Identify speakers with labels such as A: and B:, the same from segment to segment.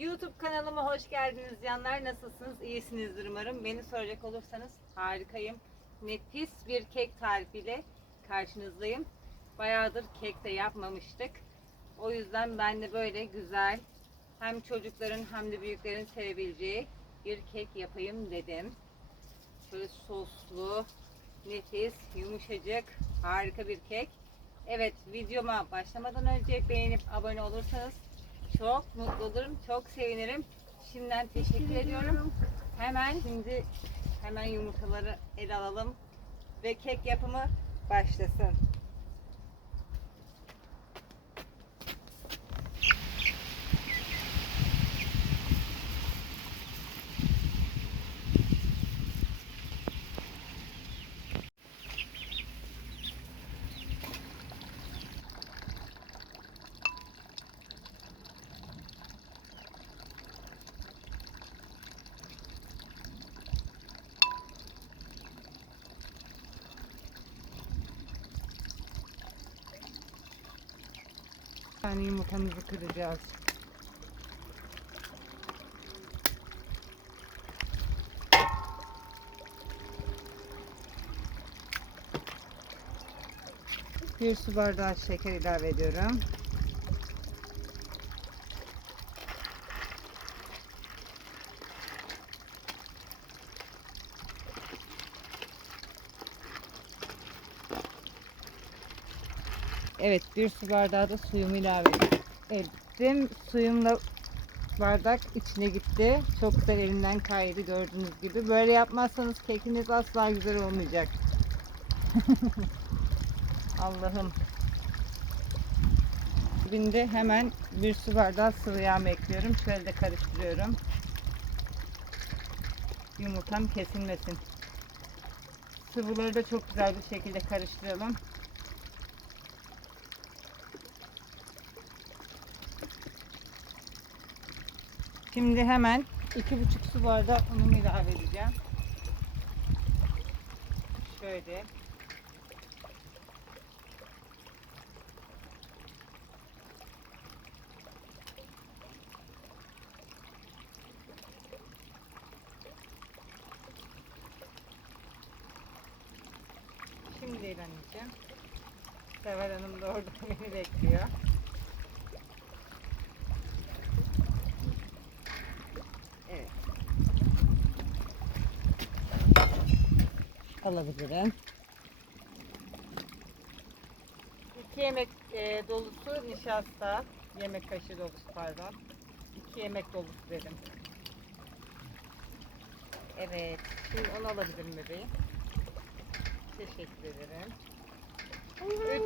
A: YouTube kanalıma hoş geldiniz canlar. Nasılsınız? İyisinizdir umarım. Beni soracak olursanız harikayım. Nefis bir kek tarifiyle karşınızdayım. Bayağıdır kek de yapmamıştık. O yüzden ben de böyle güzel hem çocukların hem de büyüklerin sevebileceği bir kek yapayım dedim. Şöyle soslu, nefis, yumuşacık, harika bir kek. Evet videoma başlamadan önce beğenip abone olursanız çok mutlu olurum, çok sevinirim. Şimdiden teşekkür ediyorum. Hemen şimdi hemen yumurtaları ele alalım ve kek yapımı başlasın. Tane yumurtamızı kıracağız. Bir su bardağı şeker ilave ediyorum. Evet bir su bardağı da suyumu ilave ettim. Suyumla bardak içine gitti. Çok güzel elinden kaydı gördüğünüz gibi. Böyle yapmazsanız kekiniz asla güzel olmayacak. Allah'ım. Dibinde hemen bir su bardağı sıvı yağ ekliyorum. Şöyle de karıştırıyorum. Yumurtam kesilmesin. Sıvıları da çok güzel bir şekilde karıştıralım. Şimdi hemen iki buçuk su bardağı unumu ilave edeceğim. Şöyle. Şimdi eğleneceğim. Sever Hanım da orada beni bekliyor. Evet. Alabilirim. İki yemek e, dolusu nişasta. Yemek kaşığı dolusu pardon. İki yemek dolusu dedim. Evet. Şimdi onu alabilirim bebeğim. Teşekkür ederim.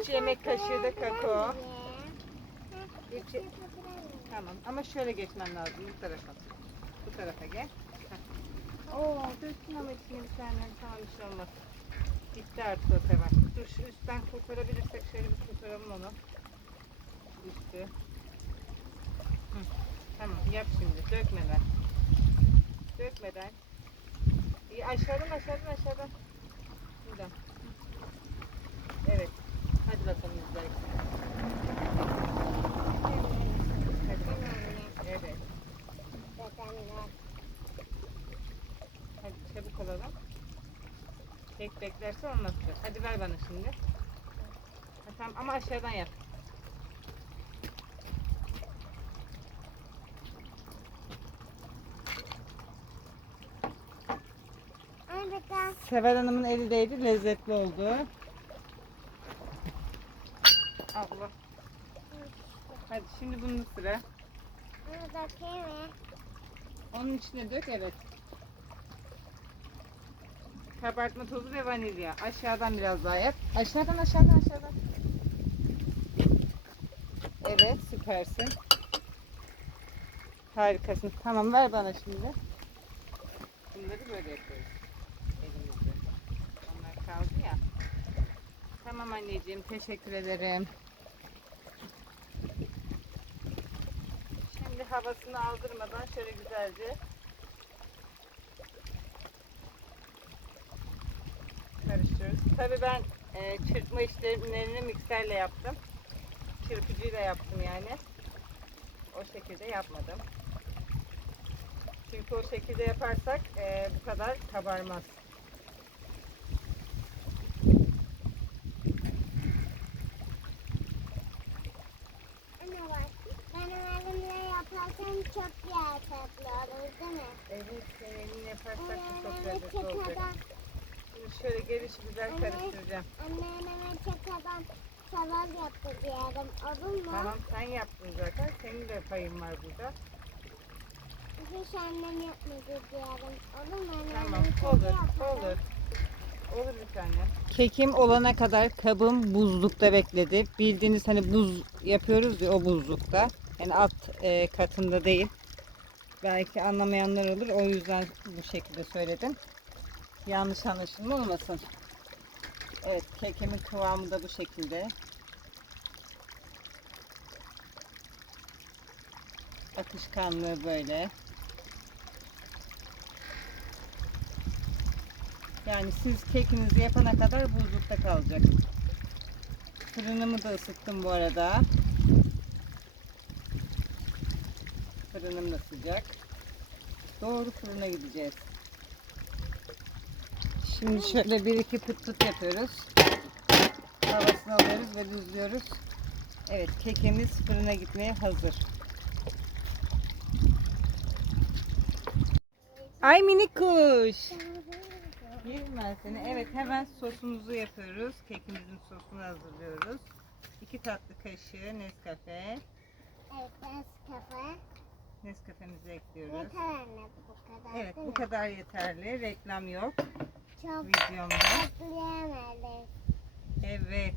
A: 3 yemek kaşığı da kakao. Üç, tamam ama şöyle geçmem lazım bu tarafa. Bu tarafa gel. Oo, döktün ama içine bir tane bir şey olmaz. Gitti artık o sefer. Dur şu üstten kurtarabilirsek şöyle bir kurtaralım onu. Üstü. Hı. Tamam yap şimdi dökmeden. Dökmeden. İyi, aşağıdan aşağıdan aşağıdan. Buradan. Evet. Hadi bakalım izlersin. Hadi. Evet. Olalım. Tek beklerse olmaz. kız. Hadi ver bana şimdi. Ha, tamam ama aşağıdan yap. Sever Hanım'ın eli değdi, lezzetli oldu. Allah. Hadi şimdi bunun sıra. Onun içine dök, evet. Kabartma tozu ve vanilya. Aşağıdan biraz daha yap. Aşağıdan, aşağıdan, aşağıdan. Evet, süpersin. Harikasın. Tamam, ver bana şimdi. Bunları böyle yapıyoruz. Elimizde. Onlar kaldı ya. Tamam anneciğim, teşekkür ederim. Şimdi havasını aldırmadan şöyle güzelce Tabii ben e, çırpma işlemlerini mikserle yaptım. Çırpıcıyla yaptım yani. O şekilde yapmadım. Çünkü o şekilde yaparsak e, bu kadar kabarmaz.
B: Anne bak. Benim elimle yaparken çok yer kaplıyoruz değil mi?
A: Evet, sen elini yaparsak
B: Anne
A: bu çok
B: elime
A: lezzetli olacak.
B: çakadan,
A: Şimdi şöyle gelişi güzel
B: Anne.
A: karıştıracağım.
B: anne elime çakadan sabah yaptı diyelim. Olur mu?
A: Tamam sen yaptın zaten. Senin de payın var burada.
B: Hiç annem yapmadı diyelim. Olur mu?
A: Tamam olur olur. Olur bir tane. Kekim olana kadar kabım buzlukta bekledi. Bildiğiniz hani buz yapıyoruz ya o buzlukta. Yani alt e, katında değil. Belki anlamayanlar olur. O yüzden bu şekilde söyledim. Yanlış anlaşılma olmasın. Evet kekimin kıvamı da bu şekilde. Akışkanlığı böyle. Yani siz kekinizi yapana kadar buzlukta kalacak. Fırınımı da ısıttım bu arada. Fırınım da sıcak. Doğru fırına gideceğiz. Şimdi şöyle bir iki pıt pıt yapıyoruz. Havasını alıyoruz ve düzlüyoruz. Evet kekimiz fırına gitmeye hazır. Ay minik kuş. Yerim ben seni. Evet hemen sosumuzu yapıyoruz. Kekimizin sosunu hazırlıyoruz. 2 tatlı kaşığı Nescafe.
B: Evet, kafa.
A: Nescafe'mizi ekliyoruz.
B: Yeter anne bu kadar.
A: Evet bu kadar yeterli. Reklam yok
B: Çok
A: videomda.
B: atlayamadım.
A: Evet.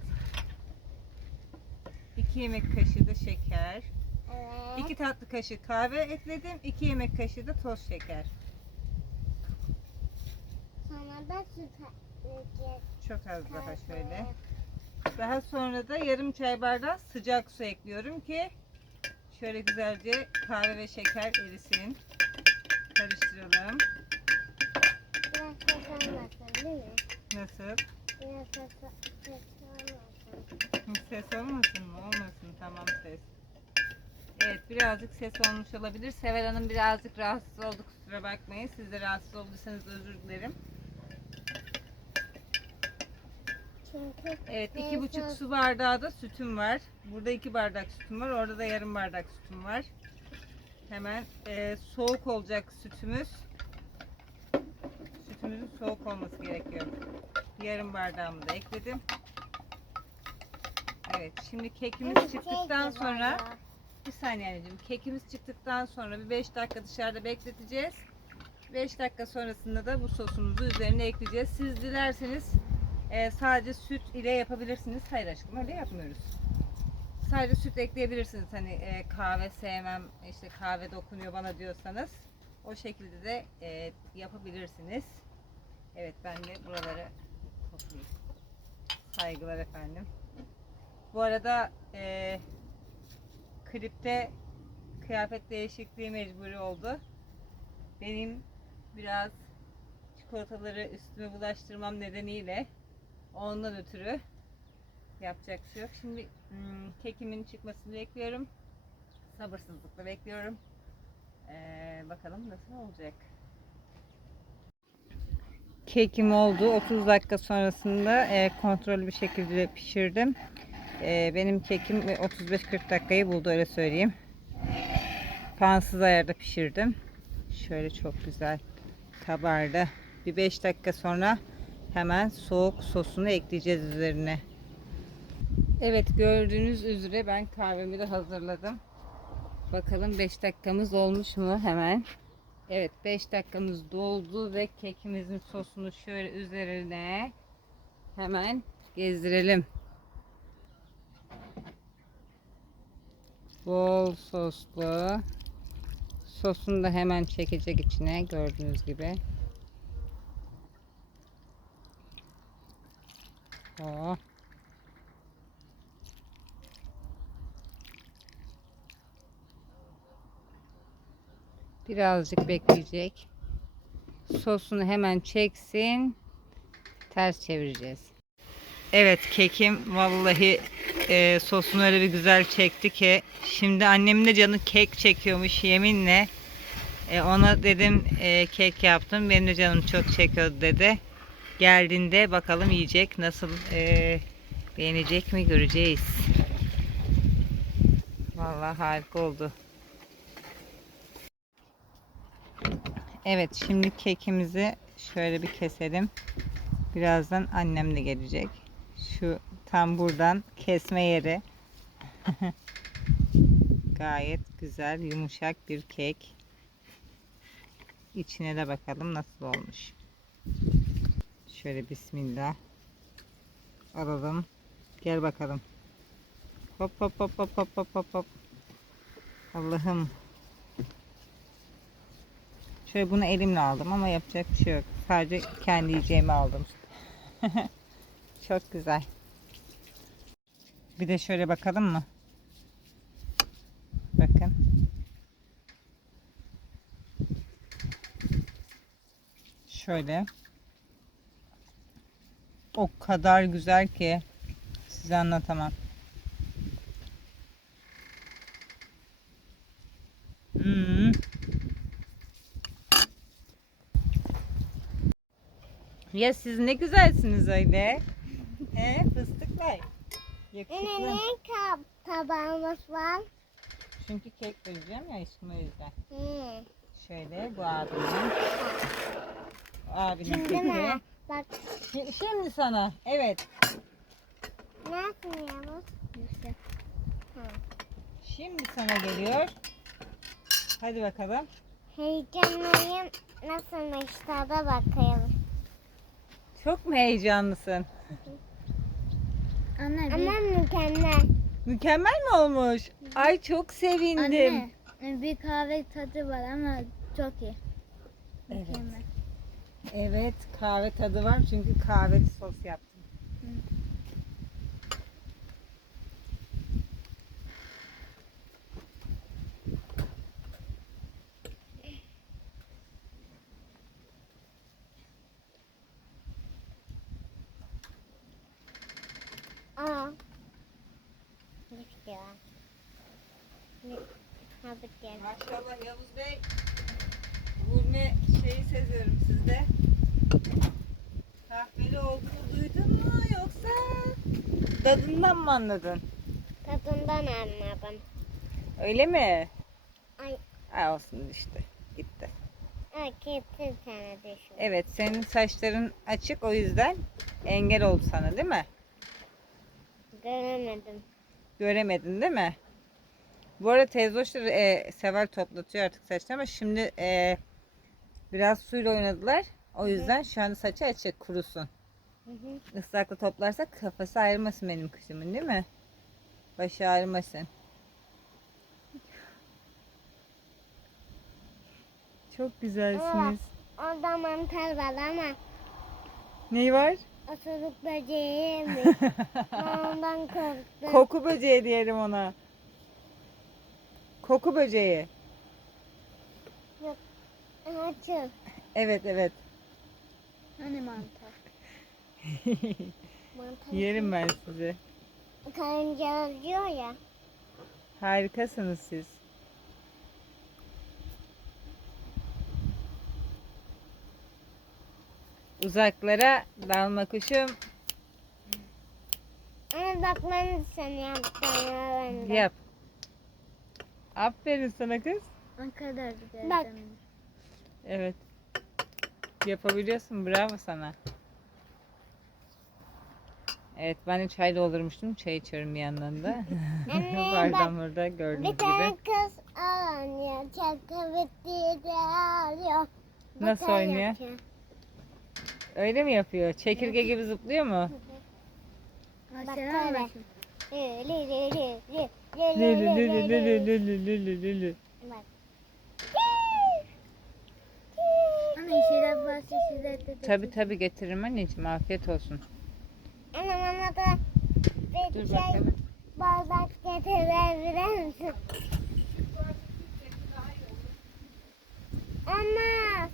A: 2 yemek kaşığı da şeker.
B: Evet.
A: 2 tatlı kaşığı kahve ekledim. 2 yemek kaşığı da toz şeker.
B: Sonra da süt ekleyeceğiz.
A: Çok az daha şöyle. Daha sonra da yarım çay bardağı sıcak su ekliyorum ki şöyle güzelce kahve ve şeker erisin. Karıştıralım.
B: Biraz ses olmasın değil mi?
A: Nasıl?
B: Biraz ses, ses olmasın.
A: Ses olmasın mı? Olmasın. Tamam ses. Evet birazcık ses olmuş olabilir. Sever Hanım birazcık rahatsız oldu. Kusura bakmayın. Siz de rahatsız olduysanız özür dilerim.
B: Çünkü
A: Evet iki buçuk su bardağı da sütüm var. Burada iki bardak sütüm var. Orada da yarım bardak sütüm var. Hemen e, soğuk olacak sütümüz. Sütümüzün soğuk olması gerekiyor. Yarım bardağımı da ekledim. Evet şimdi kekimiz
B: Evet,
A: çıktıktan
B: kek
A: sonra bir saniye anneciğim. Kekimiz çıktıktan sonra bir 5 dakika dışarıda bekleteceğiz. 5 dakika sonrasında da bu sosumuzu üzerine ekleyeceğiz. Siz dilerseniz e, sadece süt ile yapabilirsiniz. Hayır aşkım öyle yapmıyoruz. Sadece süt ekleyebilirsiniz. Hani e, kahve sevmem, işte kahve dokunuyor bana diyorsanız. O şekilde de e, yapabilirsiniz. Evet ben de buraları toplayayım. Saygılar efendim. Bu arada e, klipte kıyafet değişikliği mecburi oldu. Benim biraz çikolataları üstüme bulaştırmam nedeniyle ondan ötürü yapacak şey yok. Şimdi hmm, kekimin çıkmasını bekliyorum. Sabırsızlıkla bekliyorum. Ee, bakalım nasıl olacak. Kekim oldu. 30 dakika sonrasında e, kontrollü bir şekilde pişirdim. E, benim kekim 35-40 dakikayı buldu öyle söyleyeyim. Fansız ayarda pişirdim. Şöyle çok güzel kabardı. Bir 5 dakika sonra hemen soğuk sosunu ekleyeceğiz üzerine. Evet gördüğünüz üzere ben kahvemi de hazırladım. Bakalım 5 dakikamız olmuş mu hemen. Evet 5 dakikamız doldu ve kekimizin sosunu şöyle üzerine hemen gezdirelim. Bol soslu. Sosunu da hemen çekecek içine gördüğünüz gibi. Oh. Birazcık bekleyecek. Sosunu hemen çeksin. Ters çevireceğiz. Evet kekim vallahi e, sosunu öyle bir güzel çekti ki şimdi annemin de canı kek çekiyormuş yeminle. E, ona dedim e, kek yaptım. Benim de canım çok çekiyordu dedi. Geldiğinde bakalım yiyecek. Nasıl e, beğenecek mi göreceğiz. Vallahi harika oldu. Evet şimdi kekimizi şöyle bir keselim. Birazdan annem de gelecek. Şu tam buradan kesme yeri. Gayet güzel yumuşak bir kek. İçine de bakalım nasıl olmuş. Şöyle bismillah. Alalım. Gel bakalım. Hop hop hop hop hop hop hop hop. Allah'ım. Şöyle bunu elimle aldım ama yapacak bir şey yok. Sadece kendi yiyeceğimi aldım. Çok güzel. Bir de şöyle bakalım mı? Bakın. Şöyle. O kadar güzel ki size anlatamam. Hmm. Ya siz ne güzelsiniz öyle. He fıstıklar. Yakışıklı.
B: ne kap tabağımız var?
A: Çünkü kek vereceğim ya aşkım o yüzden.
B: Hı.
A: Şöyle bu. Abinin
B: Şimdi
A: keki.
B: Bak
A: Şi- Şimdi sana. Evet.
B: ne yapıyoruz? İşte.
A: Şimdi sana geliyor. Hadi bakalım.
B: Heyecanlıyım. Nasılmış tada bakayım.
A: Çok mu heyecanlısın?
C: Anne
B: Ama mükemmel.
A: Mükemmel mi olmuş? Ay çok sevindim.
C: Anne bir kahve tadı var ama çok iyi.
A: Evet.
C: Mükemmel.
A: Evet kahve tadı var çünkü kahveli sos yaptım.
B: Aa. Bitti. Ha bitti.
A: Maşallah Yavuz Bey. Gurme şeyi seziyorum sizde. Kahveli olduğunu duydun mu yoksa tadından mı anladın?
B: Tadından anladım.
A: Öyle mi?
B: Ay.
A: Ha olsun işte. Gitti.
B: Ay kesin sana düşün.
A: Evet senin saçların açık o yüzden engel oldu sana değil mi?
B: Göremedim.
A: Göremedin değil mi? Bu arada teyze hoşları e, sever toplatıyor artık saçlarını ama şimdi e, biraz suyla oynadılar. O yüzden şu anda saçı açık kurusun.
B: Hı hı.
A: Islakla toplarsak kafası ayrılmasın benim kızımın değil mi? Başı ağrımasın. Çok güzelsiniz.
B: Orada mantar var ama
A: Neyi var?
B: osuruk böceği mi? Ondan korktum.
A: Koku böceği diyelim ona. Koku böceği.
B: Açıl.
A: Evet evet.
C: Hani mantar.
B: Mantar.
A: Yerim ben sizi.
B: Karınca diyor ya.
A: Harikasınız siz. Uzaklara dalma kuşum.
B: Ama bak ben de sen yaptın ben de.
A: Yap. Aferin sana kız.
C: Ne kadar güzel.
B: Bak.
A: Evet. Yapabiliyorsun. Bravo sana. Evet ben de çay doldurmuştum. Çay içiyorum bir yandan da. Bardağım burada gördüğünüz
B: Bir tane
A: gibi.
B: kız oynuyor. Çakı bitti de ağlıyor.
A: Nasıl
B: Bakar
A: oynuyor?
B: yapıyor.
A: Öyle mi yapıyor? Çekirge gibi zıplıyor mu?
B: Bak böyle. Lü, lü, lü, lü, lü,
A: Lü
B: lü,
A: lü
B: lü,
A: lü
B: lü,
A: lü lü
B: lü.
A: lü lü lü lü lü.
B: Bak.
C: Anne şirat bahçe şirat dedi.
A: Tabi tabi getiririm anneciğim. Afiyet olsun.
B: Anne bana da bir
A: Dur
B: şey
A: bakalım.
B: bardak getirebilir misin? Ama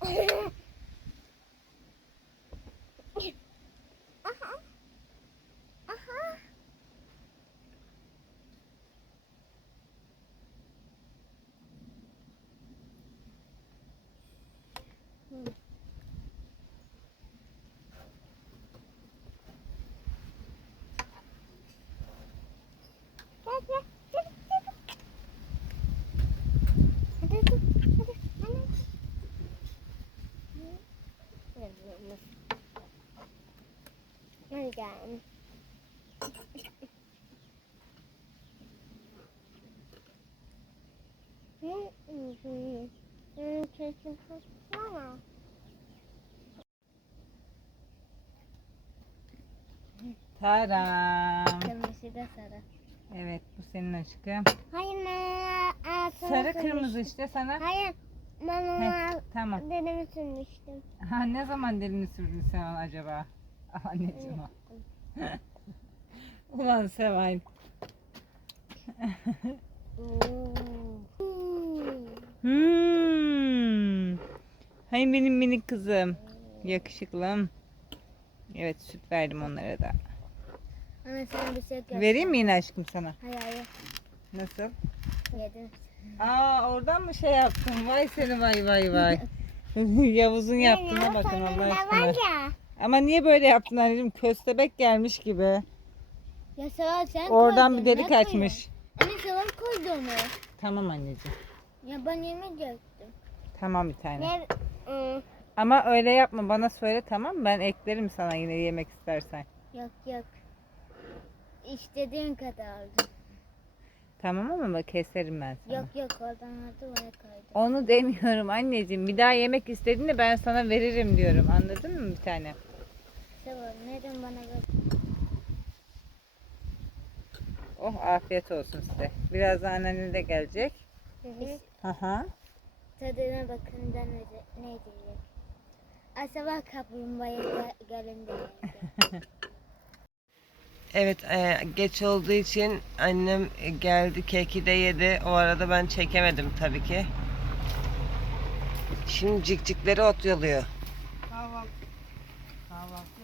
B: aha. Aha.
A: Taram.
C: Kırmızı da sarı.
A: Evet bu senin aşkım.
B: Hayır ben altına
A: Sarı kırmızı işte sana.
B: Hayır ben onu
A: Heh, tamam.
B: dedemi sürmüştüm.
A: Ha, ne zaman dilini sürdün sen ona acaba? Anneciğim o. Ulan Seval. Hmm. Hay benim minik kızım. Yakışıklım. Evet süt verdim onlara da.
C: Ana sana bir şey göster.
A: Vereyim mi yine aşkım sana?
C: Hayır hayır.
A: Nasıl?
C: Yedim.
A: Aa oradan mı şey yaptın? Vay seni vay vay vay. Yavuz'un yaptığına bakın Allah aşkına. Ama niye böyle yaptın anneciğim? Köstebek gelmiş gibi.
C: Ya Seval sen
A: Oradan
C: koydun,
A: bir delik açmış.
C: Anne Seval koydu onu.
A: Tamam anneciğim.
C: Ya ben yemeyecektim.
A: Tamam bir tane.
B: Ne? Hı.
A: Ama öyle yapma bana söyle tamam mı? Ben eklerim sana yine yemek istersen.
C: Yok yok. İstediğin kadar aldım.
A: Tamam ama bak keserim ben sana.
C: Yok yok oradan aldı oraya koydu.
A: Onu demiyorum anneciğim. Bir daha yemek istediğinde ben sana veririm diyorum. Anladın mı bir tane?
C: Neden bana ver?
A: Oh afiyet olsun size. Birazdan annen de gelecek.
B: Hı hı.
A: Aha.
C: Tadına bakın da ne, ne diyecek. Acaba kaplumbağaya gel, gelin de yiyecek.
D: Evet e, geç olduğu için annem e, geldi keki de yedi. O arada ben çekemedim tabii ki. Şimdi cikcikleri ot yoluyor.
E: Kahvaltı. Kahvaltı.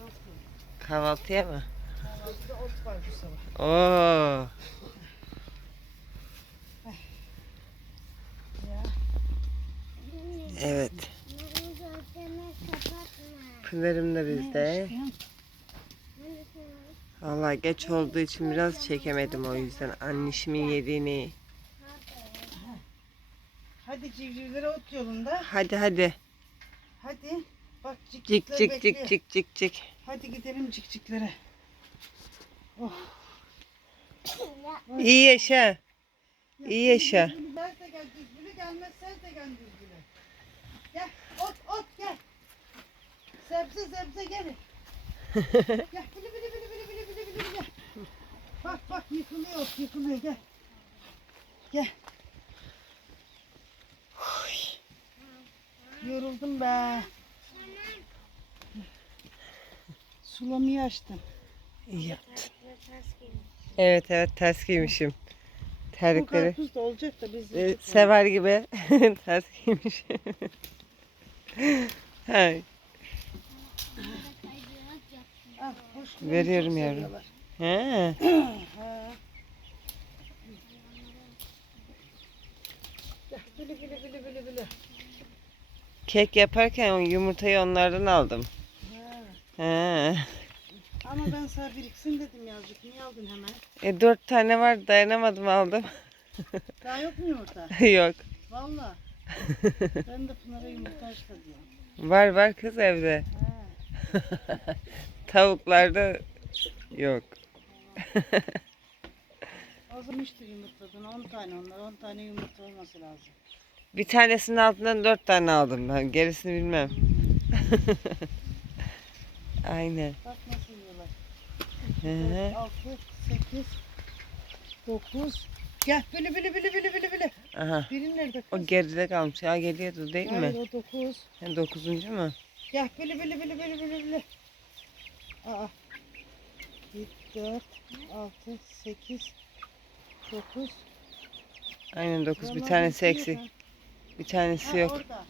D: Kahvaltıya mı?
E: Kahvaltıda ot var bu sabah.
D: Oo. Evet. Pınar'ım da bizde. Vallahi geç olduğu için biraz çekemedim o yüzden. Annişimin yediğini.
E: Hadi civcivlere ot yolunda.
D: Hadi hadi.
E: Hadi. Bak
D: Cik cik
E: bekliyor.
D: cik cik cik cik.
E: Hadi gidelim cikciklere. Oh.
D: İyi yaşa. İyi yaşa.
E: Sen de gel düzgülü gelmez sen de gel düzgülü. Gel ot ot gel. Sebze sebze gelin. gel bili bili bili bili bili bili bili gel. Bak bak yıkılıyor yıkılıyor gel. Gel. Yoruldum be. Sulamayı açtım.
D: İyi yaptın. Evet evet ters giymişim.
E: Bu
D: Terlikleri.
E: karpuz da olacak da biz yiyeceğiz.
D: sever gibi ters giymiş. Hay.
E: Ah, hoş geldin,
D: Veriyorum
E: çok
D: yavrum.
E: seviyorlar.
D: He.
E: Ha. Gel.
D: Kek yaparken o yumurtayı onlardan aldım. He.
E: Ama ben sana biriksin dedim yazık. Niye aldın hemen?
D: E, dört tane var dayanamadım aldım.
E: Daha yok mu yumurta?
D: Yok.
E: Valla. ben de Pınar'a yumurta diyorum.
D: Var var kız evde. Tavuklarda yok.
E: Azmıştır yumurtadan 10 tane onlar. 10 tane yumurta olması lazım.
D: Bir tanesinin altından dört tane aldım ben. Gerisini bilmem. Aynen.
E: Bak nasıl yiyorlar.
D: Hı hı.
E: 6, 8, 9. Gel bili bili bili bili bili bili.
D: Aha.
E: Birin nerede
D: O
E: kız?
D: geride kalmış. Ya geliyordu değil
E: Hayır
D: mi?
E: o 9.
D: Ha, dokuzuncu mu?
E: Gel bili bili bili bili bili bili. Aa. 4, 6, 8, 9.
D: Aynen dokuz. Bir tanesi eksik. Bir tanesi yok.
E: Orada.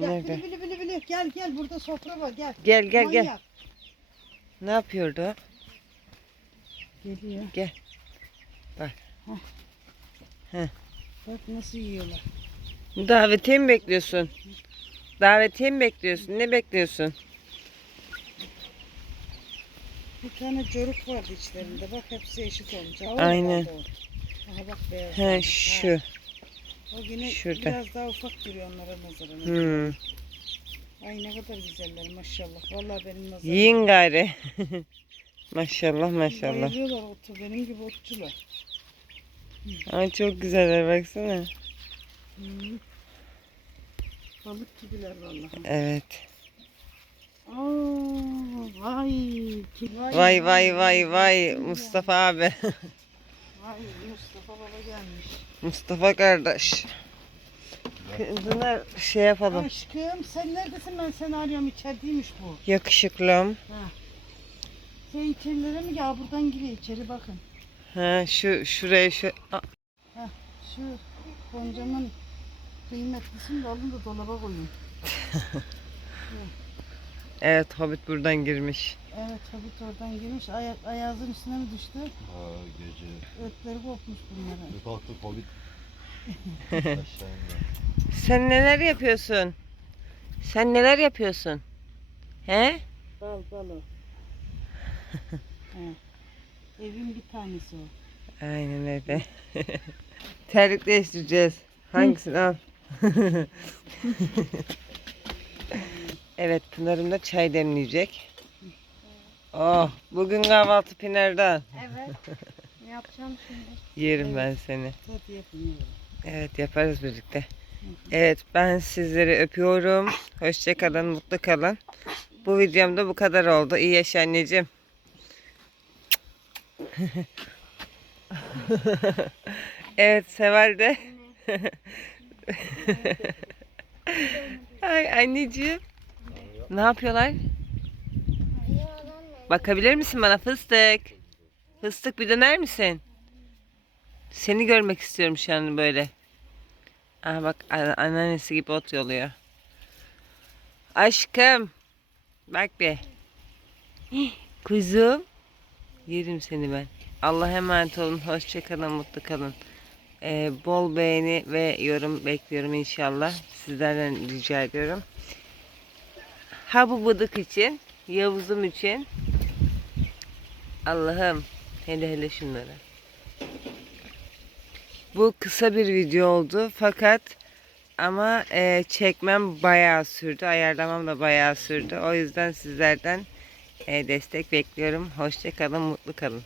E: Gel
D: Nerede?
E: bili bili bili bili. Gel gel burada sofra var gel.
D: Gel gel gel.
E: Manyak.
D: Ne yapıyordu?
E: Geliyor.
D: Gel. Bak.
E: Bak nasıl yiyorlar.
D: Davetiye mi bekliyorsun? Davetiye mi bekliyorsun? Ne bekliyorsun?
E: Bir tane coruk vardı içlerinde. Bak hepsi eşit olmuş.
D: Aynen.
E: Aha bak beyaz.
D: He
E: olmuş.
D: şu.
E: O yine
D: şurada.
E: biraz daha ufak duruyor onlara nazaran.
D: Hmm.
E: Ay ne kadar güzeller maşallah. Vallahi benim nazarım.
D: Yiyin gari. maşallah maşallah.
E: Bayılıyorlar otu. Benim gibi otçular.
D: Ay çok güzeller baksana.
E: Hı. Balık gibiler vallahi.
D: Evet.
E: Aa, vay.
D: Vay vay vay vay Mustafa abi.
E: Vay Mustafa baba gelmiş.
D: Mustafa kardeş. Bunlar şey yapalım.
E: Aşkım sen neredesin ben seni arıyorum içerideymiş bu.
D: Yakışıklım.
E: Sen içerilere mi ya buradan giriyor içeri bakın.
D: Ha şu şuraya şu Aa,
E: Şu Gonca'nın kıymetlisini de alın da dolaba koyun.
D: Evet Hobbit buradan girmiş.
E: Evet Hobbit oradan girmiş. Ayak, ayazın üstüne mi düştü?
F: Ha gece.
E: Ötleri kopmuş bunların.
F: Bir. Aşağı indi.
D: Sen neler yapıyorsun? Sen neler yapıyorsun? He?
E: Bal bal o. He. Evin bir tanesi o.
D: Aynen öyle. Terlik değiştireceğiz. Hangisini al? evet Pınar'ım da çay demleyecek. Oh bugün kahvaltı Pınar'dan.
C: Evet. ne yapacağım şimdi?
D: Yerim ben seni.
E: Yapın yavrum.
D: Evet yaparız birlikte. Evet ben sizleri öpüyorum. Hoşçakalın, mutlu kalın. Bu videomda bu kadar oldu. İyi yaşa anneciğim. evet Seval de. Ay anneciğim. Ne yapıyorlar? Bakabilir misin bana fıstık? Fıstık bir döner misin? Seni görmek istiyorum şu an böyle. Aa bak anneannesi gibi ot yoluyor. Aşkım. Bak. Hih, Kuzum. Yerim seni ben. Allah'a emanet olun. Hoşçakalın. Mutlu kalın. Ee, bol beğeni ve yorum bekliyorum inşallah. Sizlerden rica ediyorum. Ha bu bıdık için. Yavuzum için. Allah'ım. Hele hele şunları. Bu kısa bir video oldu fakat ama e, çekmem bayağı sürdü. Ayarlamam da bayağı sürdü. O yüzden sizlerden e, destek bekliyorum. Hoşça kalın, mutlu kalın.